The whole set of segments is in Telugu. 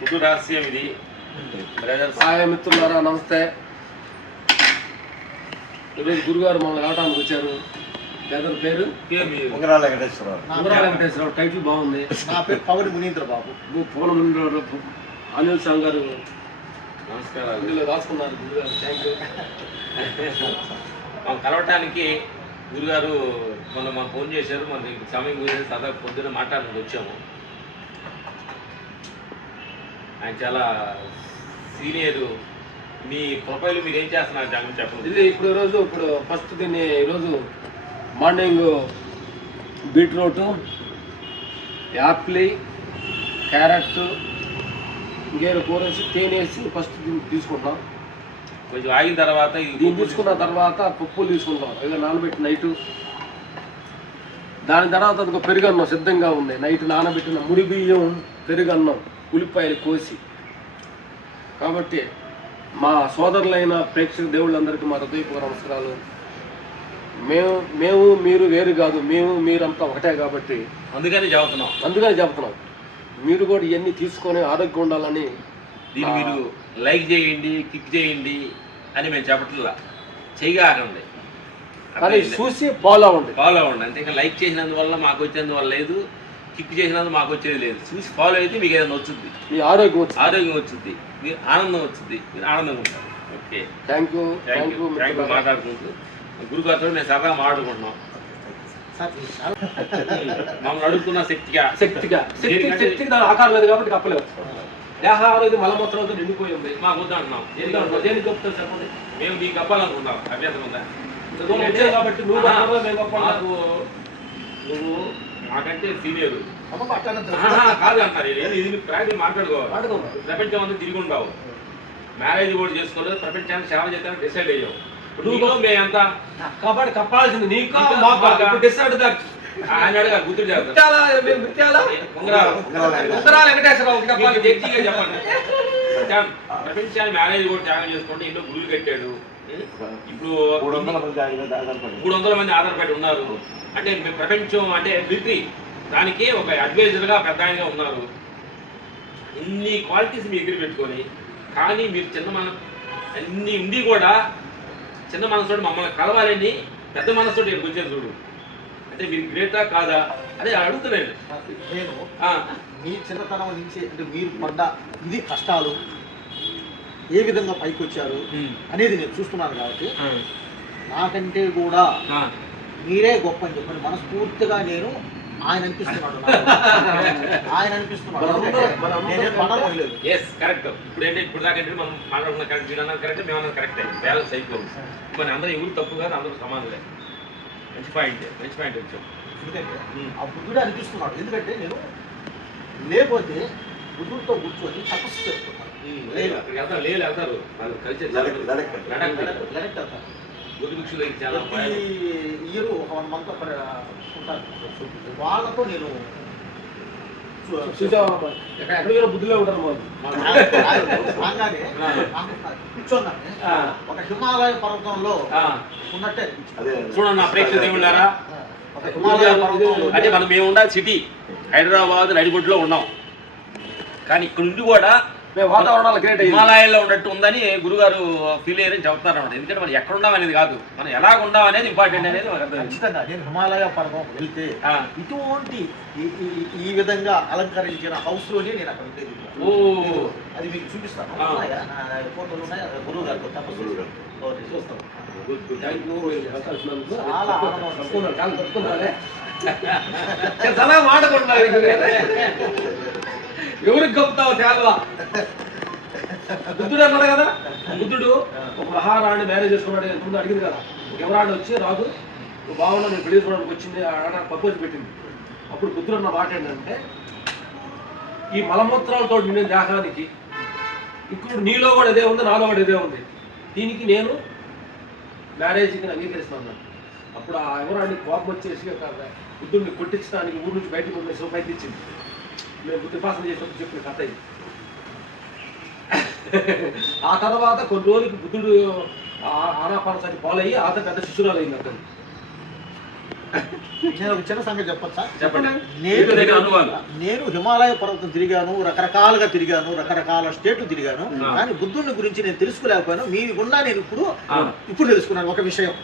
కుటుంబ రహస్యం ఇది. హాయ్ మిత్రులారా, నమస్తే. ఈరోజు గురుగారు మమ్మల్ని రావడానికి వచ్చారు. జగన్ పేరు ఉంగరాల వెంకటేశ్వరరావు. వెంకటేశ్వరరావు. టైటిల్ బాగుంది. నా పేరు పవన్ మునీంద్ర బాబు. పవన్ మునీంద్ర అనిల్ సాంగ్ గారు నమస్కారాలు. ఇందులో రాసుకున్నారు. గురుగారు థ్యాంక్ యూ. మనం కలవటానికి గురుగారు మనం ఫోన్ చేశారు. మనకి సమయం గురించి సదా పొద్దున్న మాట్లాడడానికి వచ్చాము. ఆయన చాలా సీనియర్. మీ ప్రొఫైల్ మీరు ఏం చేస్తున్నారు దాని చెప్పండి. ఇది ఇప్పుడు ఫస్ట్ దీన్ని ఈరోజు మార్నింగ్ బీట్రూట్, యాపిల్, క్యారెట్, ఇంకేదో కూర వేసి తేనె వేసి ఫస్ట్ దీన్ని తీసుకుంటాం. కొంచెం ఆగిన తర్వాత దీన్ని తీసుకున్న తర్వాత పప్పులు తీసుకుంటాం. ఇక నానబెట్టి నైటు. దాని తర్వాత అది పెరుగన్నం సిద్ధంగా ఉంది. నైట్ నానబెట్టిన ముడి బియ్యం, పెరుగన్నం, ఉల్లిపాయలు కోసి. కాబట్టి మా సోదరులైన ప్రేక్షక దేవుళ్ళందరికీ మా హృదయపూర్వక నమస్కారాలు. మేము మీరు వేరు కాదు, మీరంతా ఒకటే. కాబట్టి అందుకని చెబుతున్నాం మీరు కూడా ఇవన్నీ తీసుకొని ఆరోగ్యం ఉండాలని. దీన్ని మీరు లైక్ చేయండి, క్లిక్ చేయండి అని మేము చెప్పట్లా, చేయగాకండి, కానీ చూసి ఫాలో అవ్వండి. అంతేకా లైక్ చేసినందువల్ల మాకు వచ్చేందువల్ల లేదు, కిక్ చేసినందుకు మాకు వచ్చేది లేదు. చూసి ఫాలో అయితే మీకు ఏదైనా వచ్చుద్ది, మీ ఆరోగ్యం వచ్చుద్ది, మీరు ఆనందం వచ్చుద్ది, మీరు ఆనందంగా ఉంటారు. Okay, thank you. మాట్లాడుకుంటూ గురుగారితో నేను సరదాగా మాట్లాడుకుంటున్నాం. మమ్మల్ని అడుగుతున్న శక్తిగా ఆకారం లేదు కాబట్టి కప్పలేవు. దేహ ఆరోగ్యం మలమూత్రంతో నిండిపోయింది. మాకు వద్దు అంటున్నాం. దేనికి గొప్ప చెప్పండి. మేము మీకు కప్పాలనుకుంటాం. అభ్యంతరం ఉందా? కాబట్టి నువ్వు నాకంటే సీనియర్ కాదు అంటారు. ఇది ప్రాక్టీస్ మాట్లాడుకోవాలి. ప్రపంచం అంతా తిరిగి ఉండవు. మ్యారేజ్ కూడా చేసుకోలేదు, ప్రపంచానికి సేవ చేద్దామని డిసైడ్ అయ్యాం. నువ్వు మేమంతా కాబట్టి కప్పాల్సింది నీకు. ఆయన అడగా గుర్తు చేస్తాను. చెప్పండి. ప్రపంచాన్ని మ్యారేజ్ కూడా త్యాగం చేసుకుంటే ఎన్నో గురువులు కట్టాడు. ఇప్పుడు 300 మంది ఆధారపడి ఉన్నారు. అంటే ప్రపంచం అంటే మిలిటరీ దానికి ఒక అడ్వైజర్గా పెద్ద ఆయనగా ఉన్నారు. ఇన్ని క్వాలిటీస్ మీ దగ్గర పెట్టుకొని, కానీ మీరు అన్ని ఉండి కూడా చిన్న మనసుతో మమ్మల్ని కలవాలని పెద్ద మనసుతో ఇక్కడికి వచ్చేది చూడు. అంటే మీరు గ్రేటా కాదా అదే అడుగుతున్నాను. నేను మీ చిన్నతనం నుంచి అంటే మీరు పడ్డ ఇది కష్టాలు ఏ విధంగా పైకి వచ్చారు అనేది నేను చూస్తున్నాను. కాబట్టి నాకంటే కూడా మీరే గొప్ప అని చెప్పండి మనస్ఫూర్తిగా నేను ఆయన అనిపిస్తున్నాడు. కరెక్ట్. ఇప్పుడు ఏంటంటే ఇప్పుడు దాకా మనం మాట్లాడుకున్న కరెక్ట్, మీరు అన్నది కరెక్ట్, మేము అన్నది కరెక్ట్. బ్యాలెన్స్ అయిపోయింది. మరి అందరూ ఎవరు తప్పు కాదు, అందరూ సమానులే. మంచి పాయింట్ వచ్చాం. ఎందుకంటే ఆ బుద్ధుడు అనిపిస్తున్నాడు. ఎందుకంటే నేను లేకపోతే బుద్ధుడితో కూర్చొని తపస్సు చేస్తున్నాను. వెళ్తారు చాలా ఇయర్ ఒక 1 month ఉంటారు. వాళ్ళతో నేను బుద్ధిలో ఉంటారు. కూర్చోన్నాను ఒక హిమాలయ పర్వతంలో ఉన్నట్టే. చూడండి నా ప్రేక్షక దేవుళ్ళారా, అంటే మేము ఉండాలి సిటీ హైదరాబాద్ నడిబొడ్డులో ఉన్నాం. కానీ ఇక్కడ నుండి కూడా వాతావరణాలు హిమాలయాల్లో ఉన్నట్టు ఉందని గురుగారు ఫీల్ అయ్యారని చెప్తారు అన్నమాట. ఎందుకంటే మనం ఎక్కడ ఉండాం అనేది కాదు, మనం ఎలాగ ఉండాం అనేది ఇంపార్టెంట్ అనేది. ఖచ్చితంగా నేను హిమాలయ పర్వతం వెళ్తే ఇటువంటి ఈ విధంగా అలంకరించిన హౌస్ లోనే నేను అక్కడ ఉండేది. అది మీకు చూపిస్తాను. ఫోటోలు ఉన్నాయి. గురువు గారితో తపస్సు చూస్తాను. చాలా మాట్లాడుతున్నారు. ఎవరికి గొప్పతావు చాలా. బుద్ధుడు అన్నాడు కదా, బుద్ధుడు ఒక మహారాణి మ్యారేజ్ చేసుకున్నాడు. ముందు అడిగింది కదా, ఎవరాడు వచ్చి రాదు నువ్వు బాగున్నా నేను పెళ్లి చేసుకోవడానికి వచ్చింది ఆడ ప్రపోజ్ పెట్టింది. అప్పుడు బుద్ధుడు అన్న మాట ఏంటంటే, ఈ మలమూత్రాలతో నిండిన దేహానికి ఇప్పుడు నీలో కూడా ఇదే ఉంది, నాలో కూడా ఇదే ఉంది. దీనికి నేను మ్యారేజ్కి అంగీకరిస్తాను. అప్పుడు ఆ ఎవరాడిని కోపం వచ్చేసి బుద్ధుడిని కొట్టించడానికి ఊరు నుంచి బయటకు పంపేసి బయట ఇచ్చింది. మేము బుద్ధిపాసన చేసినప్పుడు చెప్పిన కథ ఇది. ఆ తర్వాత కొన్ని రోజులకి బుద్ధుడు ఆనాపానసాన్ని ఫాలో అయ్యి ఆ పెద్ద శిశురాలు అయింది. అతను నేను ఒక చిన్న సంగతి చెప్పచ్చా? చెప్పండి. నేను దగ్గర అనుభవాలు. నేను హిమాలయ పర్వతం తిరిగాను, రకరకాలుగా తిరిగాను, రకరకాల స్టేట్లు తిరిగాను. కానీ బుద్ధుని గురించి నేను తెలుసుకోలేకపోయాను. మీ గుండా నేను ఇప్పుడు తెలుసుకున్నాను ఒక విషయం,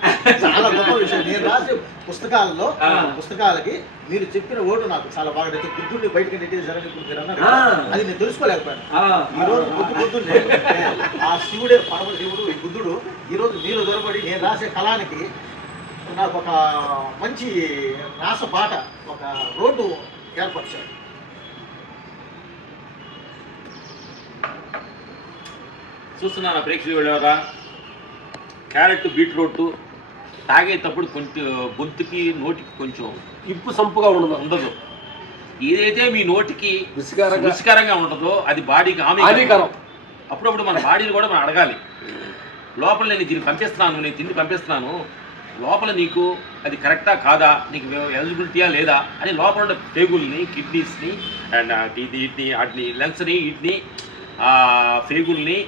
చాలా గొప్ప విషయం. నేను రాసే పుస్తకాలకి మీరు చెప్పిన ఓటు నాకు చాలా బాగా నచ్చింది. బుద్ధుడిని బయటకు నెట్టేసారని ఇప్పుడు మీరు అన్నారు, అది నేను తెలుసుకోలేకపోయాను. ఈ రోజు బుద్ధుడిని ఆ శివుడే, పరమశివుడు ఈ బుద్ధుడు ఈ రోజు మీలో దొరబడి నేను రాసే కళానికి నాకు ఒక మంచి రాస బాట, ఒక రోడ్డు ఏర్పరిచాడు. చూస్తున్నాను ప్రేక్షకులారా, క్యారెట్ బీట్రూట్ తాగేటప్పుడు కొంచెం గొంతుకి నోటికి కొంచెం ఇప్పు సంపుగా ఉండదు. ఏదైతే మీ నోటికి రుచికరంగా ఉంటుందో అది బాడీకి హానికరం. అప్పుడప్పుడు మన బాడీని కూడా మనం అడగాలి, లోపల నేను దీన్ని పంపిస్తున్నాను, నేను తిండి పంపిస్తున్నాను, లోపల నీకు అది కరెక్టా కాదా, నీకు ఎలిజిబిలిటీయా లేదా అని లోపల ఉన్న పేగుల్ని, కిడ్నీస్ని అండ్ వీటిని వాటిని లంగ్స్ని, వీటిని పేగుల్ని,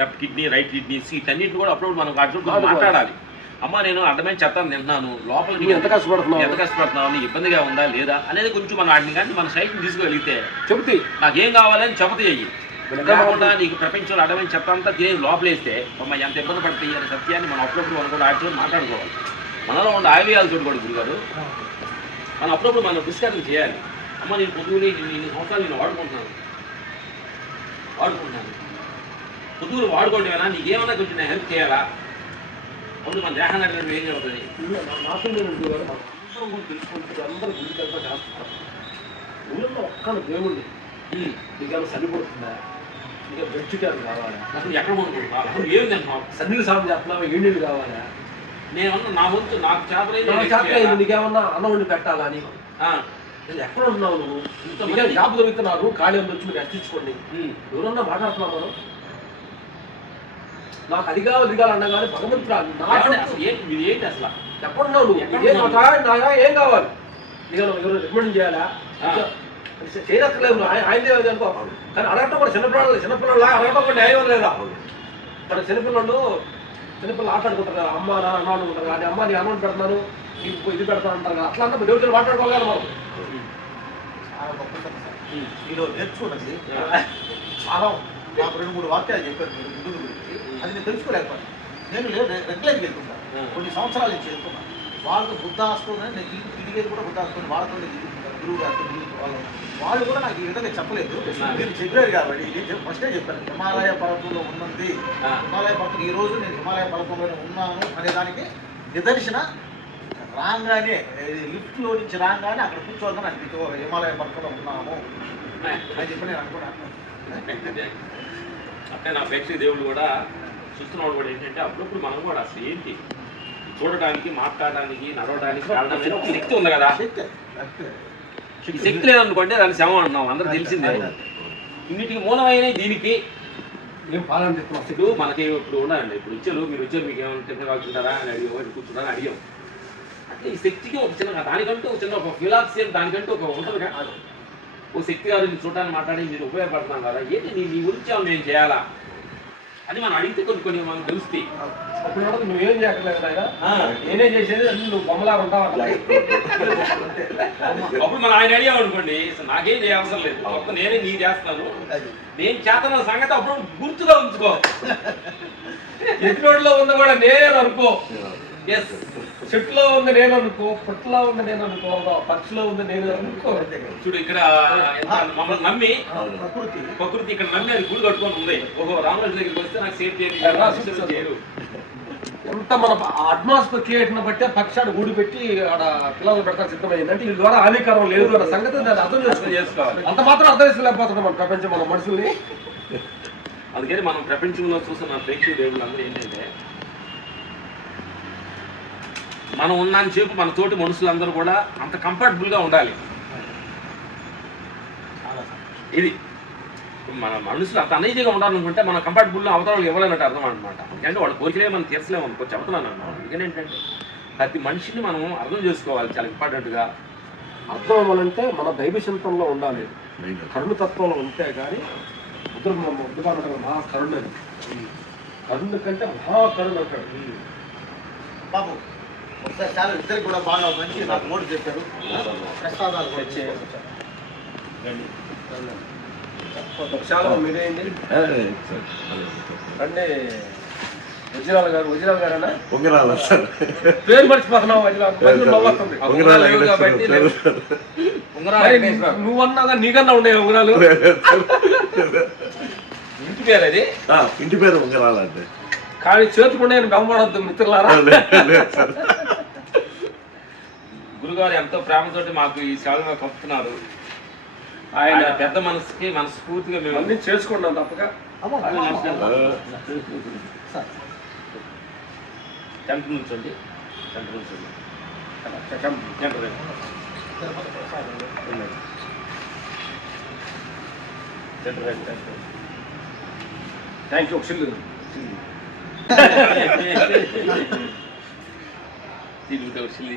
లెఫ్ట్ కిడ్నీ, రైట్ కిడ్నీస్, వీటన్నిటిని కూడా అప్పుడప్పుడు మనం వాటితో మాట్లాడాలి. అమ్మ నేను అడ్డమైన చెత్తాను తింటున్నాను, లోపల నీకు ఎంత కష్టపడుతున్నావు, నీకు ఇబ్బందిగా ఉందా లేదా అనేది కొంచెం మనం వాటిని కానీ మన సైట్ని తీసుకోగలిగితే చెబితే నాకేం కావాలని చెబితే అయ్యి కాకుండా నీకు ప్రపంచంలో అడ్డమైన చెత్త అంతా తినేది లోపలేస్తే అమ్మ ఎంత ఇబ్బంది పడుతుంది అనే సత్యాన్ని మనం అప్పుడప్పుడు మనం కూడా ఆడితో మాట్లాడుకోవాలి. మనలో ఉన్న ఆయుర్వేదాలతో కూడా గురుగారు మనం అప్పుడప్పుడు మనం డిస్కషన్ చేయాలి. అమ్మ నేను పొద్దుగుని ఇన్ని సంవత్సరాలు నేను వాడుకుంటున్నాను పొద్దుగులు వాడుకోవడమేనా, నీకేమన్నా కొంచెం నేను హెల్ప్ చేయాలా, అప్పుడు మన దేహాన్ని అడిగినట్టు ఏం జరుగుతుంది. నాకు అందరం కూడా తెలుసుకుంటే అందరూ గుడికి వెళ్తా చేస్తున్నారు. ఊళ్ళో ఒక్క దేవుణ్ణి నీకేమైనా సరిపడుతుందా, నీకు వెజిటేరియన్ కావాలా, అసలు ఎక్కడ కొనుక్కుంటున్నావు, అసలు ఏమి తింటున్నావు, సన్నీళ్ళు సాగు చేస్తున్నావా, ఏళ్ళు కావాలా, నేనేమన్నా నా వంతు నాకు చేప నీకేమన్నా అన్నం వండి పెట్టాలా, నీకు ఎక్కడ ఉంటున్నావు నువ్వు, ఇంకా జాబ్ దొరుకుతున్నారు, ఖాళీ వచ్చి మీరు రక్షించుకోండి, ఎవరన్నా మాట్లాడుతున్నావు మనం, నాకు అది కావాలి ఇది కావాలన్నా కానీ భగవంతుడు ఏంటి అసలు ఎక్కడున్నావు నువ్వు, ఏం కావాలి, నీకు ఎవరు రికమెండ్ చేయాలా, చేయనక్కర్లేదు, ఆయన అనుకో, కానీ అడగటం కూడా చిన్నపిల్లలు అడగటం కూడా న్యాయం లేదా, మన చిన్నపిల్లలు ఆటాడుకుంటారు కదా, అమ్మ నాన్న అన్న అనుకుంటారు కానీ అమ్మ నీ అన్నం పెడతాను నీకు ఇది పెడతాను అంటారు కదా, అట్లా అంటే దేవుడితో మాట్లాడుకోగలం మనం. చాలా గొప్ప మీరు నేర్చుకోండి, చాలా నాకు 2-3 వాక్యాలు చెప్పారు మీరు బుద్ధుడి గురించి, అది నేను తెలుసుకోలేకపోయాను. నేను రెగ్యులర్గా వెళ్తున్నాను, కొన్ని సంవత్సరాల నుంచి వెళ్తున్నాను. వాళ్ళతో బుద్ధాస్తూనే నేను తిరిగేది కూడా బుద్ధాస్తూనే వాళ్ళతో తిరుగుతుంటాను, గురువు గారితో వాళ్ళు కూడా నాకు ఈ విధంగా చెప్పలేదు, మీరు చెప్పారు కాబట్టి నేను ఫస్టే చెప్పాను. హిమాలయ పర్వతంలో ఉన్నది, హిమాలయ పర్వతం ఈ రోజు నేను హిమాలయ పర్వతంలోనే ఉన్నాను అనే దానికి నిదర్శన రాగానే లిఫ్ట్లో నుంచి రాగానే అక్కడ కూర్చోవాలని అనిపించు హిమాలయ పర్వతంలో ఉన్నాము అని చెప్పి నేను అనుకున్నాను. అంటే నా ప్రేక్షక దేవుడు కూడా చూస్తున్నవాడు కూడా ఏంటంటే అప్పుడప్పుడు మనం కూడా అసలు ఏంటి చూడటానికి, మాట్లాడడానికి, నడవడానికి శక్తి ఉంది కదా, ఈ శక్తి లేదనుకోండి దాని శవం అంటున్నాం, అందరూ తెలిసిందే. ఇన్నిటికి మూలమైన దీనికి ఇప్పుడు మనకి ఇప్పుడు ఉన్నాయండి, ఇప్పుడు వచ్చారు మీరు వచ్చారు మీకు ఏమైనా తిన్న కాకుంటారా అని అడిగి కూర్చున్నారని అడిగాం. అంటే ఈ శక్తికి ఒక చిన్న దానికంటూ ఒక చిన్న ఒక ఫిలాసఫీ దానికంటూ ఒక ఉంటుంది కదా, ఓ శక్తి గారు మీరు చూడటానికి మాట్లాడి మీరు ఉపయోగపడుతున్నాం కదా, ఏంటి నీ గురించి నేను చేయాలా అని మనం అడిగితే కొన్ని మనకు తెలుస్తాయి. అప్పుడు నువ్వేం చేయట్లేదు కదా, నేనేం చేసేది నువ్వు బొమ్మలా ఉంటావు. అప్పుడు మనం ఆయన అడిగాం అనుకోండి, నాకేం చేయ అవసరం లేదు, మొత్తం నేనే నీ చేస్తాను, నేను చేతన సంగతి అప్పుడు గుర్తుగా ఉంచుకో. ఎదురోడ్లో ఉంది కూడా నేనే అనుకో, ఎస్ చెట్టులో ఉంది నేను అనుకో, పుట్టలో ఉంది నేను అనుకో, పక్షిలో ఉంది నేను అనుకో. చూడు ఇక్కడ మమ్మల్ని నమ్మి ప్రకృతి ఇక్కడ నమ్మి అది గుడి కట్టుకొని ఉంది. ఓహో రామరాజు దగ్గరికి వస్తే నాకు సేఫ్ చేయరు. ఎంత మన అట్మాస్ఫియర్ క్రియేట్ని బట్టే పక్షాన్ని గూడి పెట్టి ఆడ పిల్లలు పెడతాను సిద్ధమైంది అంటే వీళ్ళ ద్వారా హానికరం లేదు అన్న సంగతి దాన్ని అర్థం చేసుకోవాలి. అంత మాత్రం అర్థం చేసుకోలేకపోతున్నాం మన ప్రపంచం, మన మనుషుల్ని. అందుకని మనం ప్రపంచంలో చూస్తున్న ప్రేక్షక దేవుళ్ళు అందరూ ఏంటంటే మనం ఉన్నాను సేపు మన తోటి మనుషులందరూ కూడా అంత కంఫర్టబుల్గా ఉండాలి. ఇది మన మనుషులు అంత అనీజీగా ఉండాలనుకుంటే మన కంఫర్టబుల్లో అవతరాలు ఇవ్వాలన్నట్టు అర్థం అనమాట. ఎందుకంటే వాళ్ళ కోరికలే మనం తీర్చలేము అనుకో, చెబుతున్నాను అన్నమాట. అందుకని ఏంటంటే ప్రతి మనిషిని మనం అర్థం చేసుకోవాలి చాలా ఇంపార్టెంట్గా. అర్థం అవ్వాలంటే మన దైవశంతంలో ఉండాలి, కరుణతత్వంలో ఉంటే కానీ ఉద్యోగం మహా కరుణ, కరుణ కంటే మహా కరుణ అంటాడు బాబు. ఒకసారి చాలా ఇద్దరికి కూడా బాగా మంచి నాకు నోటు చెప్పారు. ప్రసాదాలు కూడా ఇచ్చేయండి. చాలా మీరేంటి అంటే వజ్రాల గారేనా ఉంగరాల సార్ పేరు మర్చిపోతున్నావు వజ్రాలు నువ్వన్నాగా నీకన్నా ఉండే ఉంగరాలు ఇంటి పేరు అది ఇంటి పేరు ఉంగరాలు అంటే కానీ చేతుకుండే గమ్మడద్దు మిత్రులారా. గురుగారు ఎంతో ప్రేమతోటి మాకు ఈ సేవలుగా పంపుతున్నారు. ఆయన పెద్ద మనసుకి మనస్ఫూర్తిగా మేము అన్ని చేసుకున్నాం తప్పక. టెంట్ నుంచండి టెంట్ నుంచండి థ్యాంక్ యూ. ఒక చిల్లు తిరుగుతూ వచ్చింది.